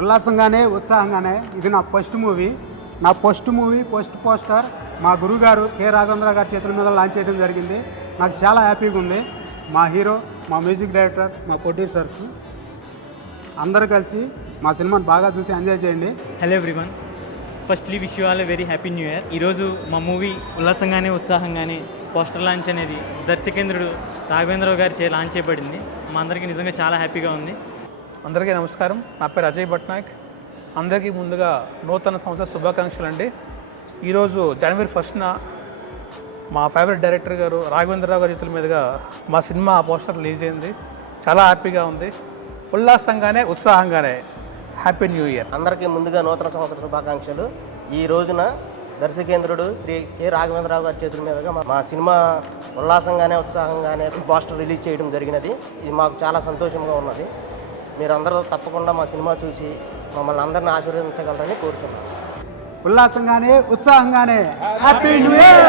ఉల్లాసంగానే ఉత్సాహంగానే ఇది నా first movie. నా ఫస్ట్ మూవీ ఫస్ట్ పోస్టర్ మా గురుగారు కె రాఘవేంద్ర గారి చేతుల మీద లాంచ్ చేయడం జరిగింది. నాకు చాలా హ్యాపీగా ఉంది. మా హీరో, మా మ్యూజిక్ డైరెక్టర్, మా ప్రొడ్యూసర్స్ అందరూ కలిసి మా సినిమాని బాగా చూసి ఎంజాయ్ చేయండి. Hello everyone, firstly wish you all a very happy new year. ఈరోజు మా మూవీ ఉల్లాసంగానే ఉత్సాహంగానే పోస్టర్ లాంచ్ అనేది దర్శకేంద్రుడు రాఘవేంద్రరావు గారి చే లాంచ్ చేయబడింది. మా అందరికీ నిజంగా చాలా హ్యాపీగా ఉంది. అందరికీ నమస్కారం. నా పేరు అజయ్ భట్నాయక్. అందరికీ ముందుగా నూతన సంవత్సర శుభాకాంక్షలు అండి. ఈరోజు జనవరి 1న మా ఫేవరెట్ డైరెక్టర్ గారు రాఘవేంద్రరావు గారి చేతుల మీదుగా మా సినిమా పోస్టర్ రిలీజ్ అయింది. చాలా హ్యాపీగా ఉంది. ఉల్లాసంగానే ఉత్సాహంగానే హ్యాపీ న్యూ ఇయర్. అందరికీ ముందుగా నూతన సంవత్సర శుభాకాంక్షలు. ఈ రోజున దర్శకేంద్రుడు శ్రీ కె రాఘవేంద్రరావు గారి చేతుల మీదుగా మా సినిమా ఉల్లాసంగానే ఉత్సాహంగానే పోస్టర్ రిలీజ్ చేయడం జరిగినది. ఇది మాకు చాలా సంతోషంగా ఉన్నది. మీరందరూ తప్పకుండా మా సినిమా చూసి మమ్మల్ని అందరినీ ఆశీర్వదించగలరని కోరుచున్నాను. ఉల్లాసంగానే ఉత్సాహంగానే హ్యాపీ న్యూ ఇయర్.